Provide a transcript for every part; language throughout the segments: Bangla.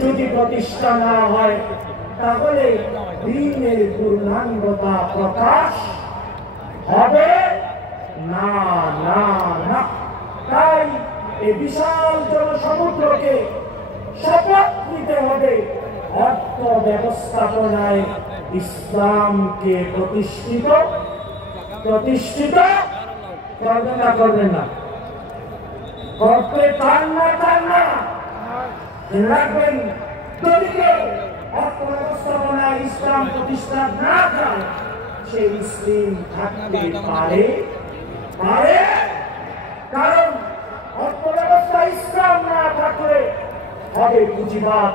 যদি প্রতিষ্ঠা না হয় তাহলে দ্বীনের পূর্ণাঙ্গতা প্রকাশ হবে না না না। তাই এই বিশাল জনসমুদ্রকে শপথ নিতে হবে অর্থ ব্যবস্থাপনায় ইসলামকে প্রতিষ্ঠিত করবেন না করবেন না করতে চান না রাখবেন। যদি কেউ অর্থ ব্যবস্থাপনায় ইসলাম প্রতিষ্ঠা না করে সে মুসলিম থাকতে পারে কারণ অর্থ ব্যবস্থা ইসলাম না থাকলে হবে পুঁজিবাদ,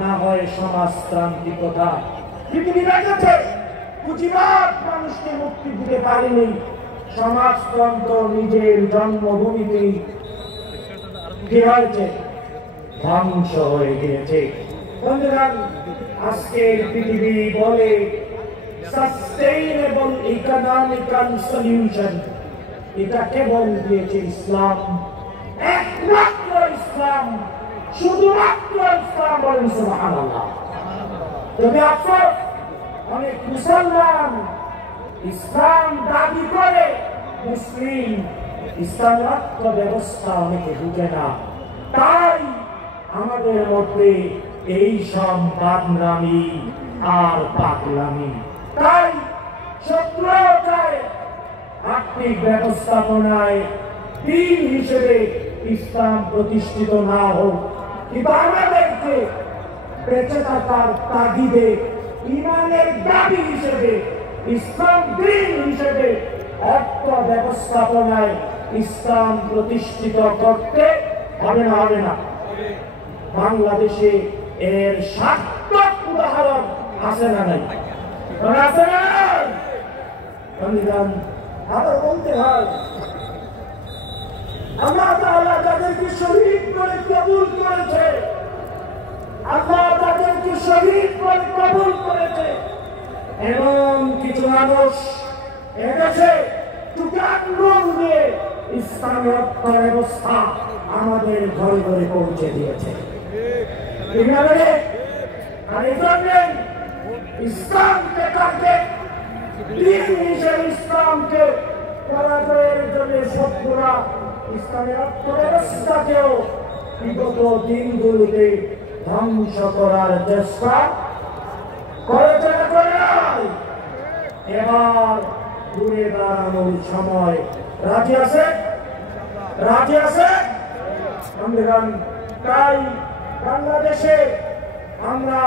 না হয় সমাজতান্ত্রিকতা। পৃথিবী দেখেছে পুঁজিবাদ মানুষকে মুক্তি দিতে পারেনি, সমাজতন্ত্র নিজের জন্মভূমিতেই কি হয়েছে, ধ্বংস হয়ে গিয়েছে। বন্ধুরা, আজকের পৃথিবী বলে সাস্টেইনেবল ইকোনমিক্যাল সলিউশন, এটা কেবল দিয়েছে ইসলাম, একমাত্র ইসলাম, শুধুমাত্র ইসলাম। বলেন সুবহানাল্লাহ। তবে আফসোস, অনেক মুসলমান ইসলাম দাবি করে মুসলিম, ইসলামের অর্থ ব্যবস্থা অনেকে বুঝে না। তাই আমাদের মধ্যে এই সব বাদরামি আর পাগলামি। তাই শত্রুতায় আর্থিক ব্যবস্থাপনায় দিন হিসেবে ইসলাম প্রতিষ্ঠিত না হোক, কিন্তু আমাদেরকে বেঁচে থাকার তাগিদে ইমানের দাবি হিসেবে ইসলাম দিন হিসেবে অর্থ ব্যবস্থাপনায় ইসলাম প্রতিষ্ঠিত করতে হবে না। বাংলাদেশে এর সার্থক উদাহরণ আছে না নাই? আছে না? আবার বলতে হয়, আল্লাহ তাআলা যাদেরকে শহীদ করে কবুল করেছে, আল্লাহ তাদেরকে শহীদ করে কবুল করেছে, এমন কিছু মানুষ এদেশে টুকান দিয়ে ইসলামী অর্থ ব্যবস্থা আমাদের ঘরে ঘরে পৌঁছে দিয়েছে। ইসলামকে কাটে দিন হিসেবে ইসলামকে পরাজয়ের জন্য শত্রুরা ইসলামের অর্থ ব্যবস্থাকেও বিগত দিনগুলোতে ধ্বংস করার চেষ্টা করেছে। এবার ঘুরে দাঁড়ানোর সময়। রাজি আছে? তাই বাংলাদেশে আমরা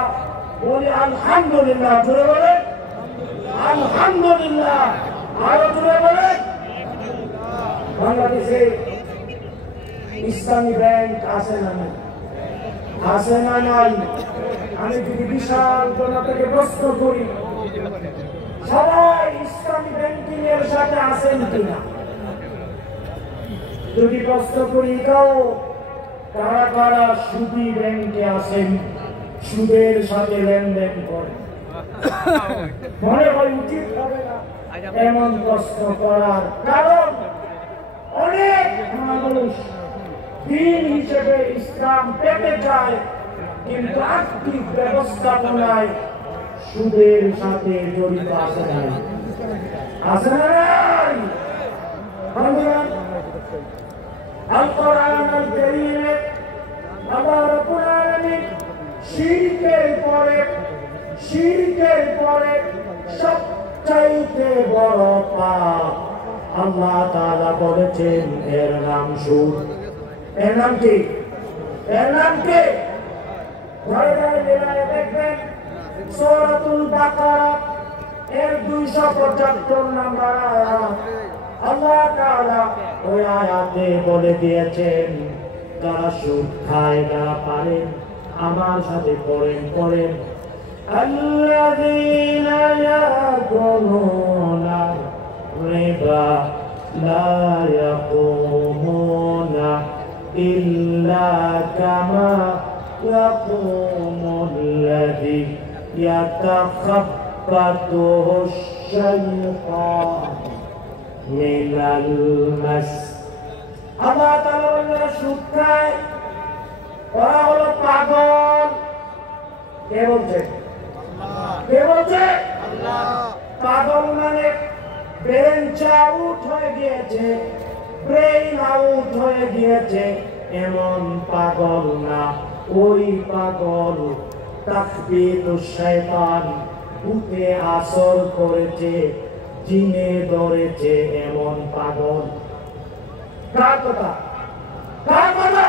বলি আলহামদুলিল্লাহ, জোরে বলে আলহামদুলিল্লাহ, আরো জোরে বলে। বাংলাদেশে ইসলামী ব্যাংক আছে না নাই? আছে না নাই? আমি যদি বিশাল জনতাকে প্রশ্ন করি, সবাই ইসলামী ব্যাংকিং এর সাথে আছেন কিনা? যদি প্রশ্ন করি কারা কারা সুদী ব্যাংকে আছেন, সুদের সাথে লেনদেন করেন, মনে হয় উচিত হবে না এমন প্রশ্ন করার। কারণ অনেক মানুষ দিন হিসেবে ইসলাম পেতে চায়, কিন্তু আর্থিক ব্যবস্থাপনায় সুদের সাথে জড়িত আছে না নাই? আল কোরআন আল কারীমে আল্লাহ রাব্বুল আলামিন শিরকের পরে সবচাইতে বড় পাপ আল্লাহ তাআলা বলেছেন, এর নাম সুদ। এর নাম কি? ঘরে ঘরে দেখবেন সূরাতুল বাকারা এর 275 নম্বর আয়াত। আল্লাহ তাআলা ওই আয়াতে বলে দিয়েছেন, যারা সুদ খায়, যারা পারেন, আমার সাথে পড়েন আল্লাযীনা ইয়াকুলুনা রিবা লা ইয়াকুমুনা ইল্লা কামা ইয়াকুমুল্লাযী ইয়াতাখাব্বাতুহু আশ-শাইতান মিনাল মাস। আল্লাহ তাআলা সুদ খায়, ওরা হলো পাগল। কে বলছে? কে বলছে? পাগল মানে বেঞ্চ আউট হয়ে গিয়েছে, ব্রেইন আউট হয়ে গিয়েছে এমন পাগল না, ওই পাগল তাকবীরুশ শয়তান ভূতে আসর করেছে, জিনে ধরেছে এমন পাগল। কার কথা? কার কথা?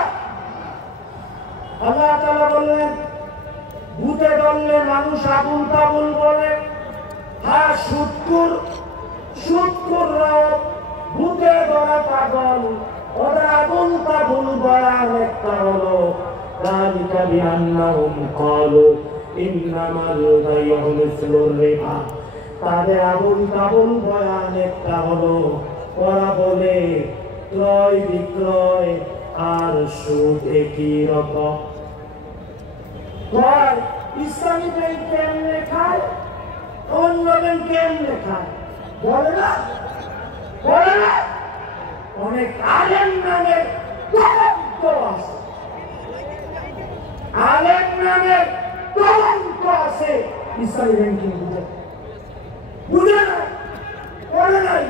আল্লাহ তাআলা বললেন ভূতে ধরলে মানুষ আবুল তাবুল বলে। হ্যাঁ, সুৎকুররাও ভূতে ধরা পাগল, ওরা আবুল তাবুল বয়ান একটা হলো যালিকা বিআন্নাহুম ক্বালু ইন্নামাল বাইউ মিসলুর রিবা। তাদের আবুল তাবুল বয়ান একটা হলো, ওরা বলে ক্রয় বিক্রয় আর সুদ একই রকম। ইসলামী ব্যাংক কেমনে খায়, অন্য ব্যাংক কেমনে খায় বলে না, বলে না। অনেক আলেম নামের কলঙ্ক আছে, আলেম নামের কলঙ্ক আছে ইসলামী ব্যাংকিং বুঝে না, বুঝে না, বলে নাই।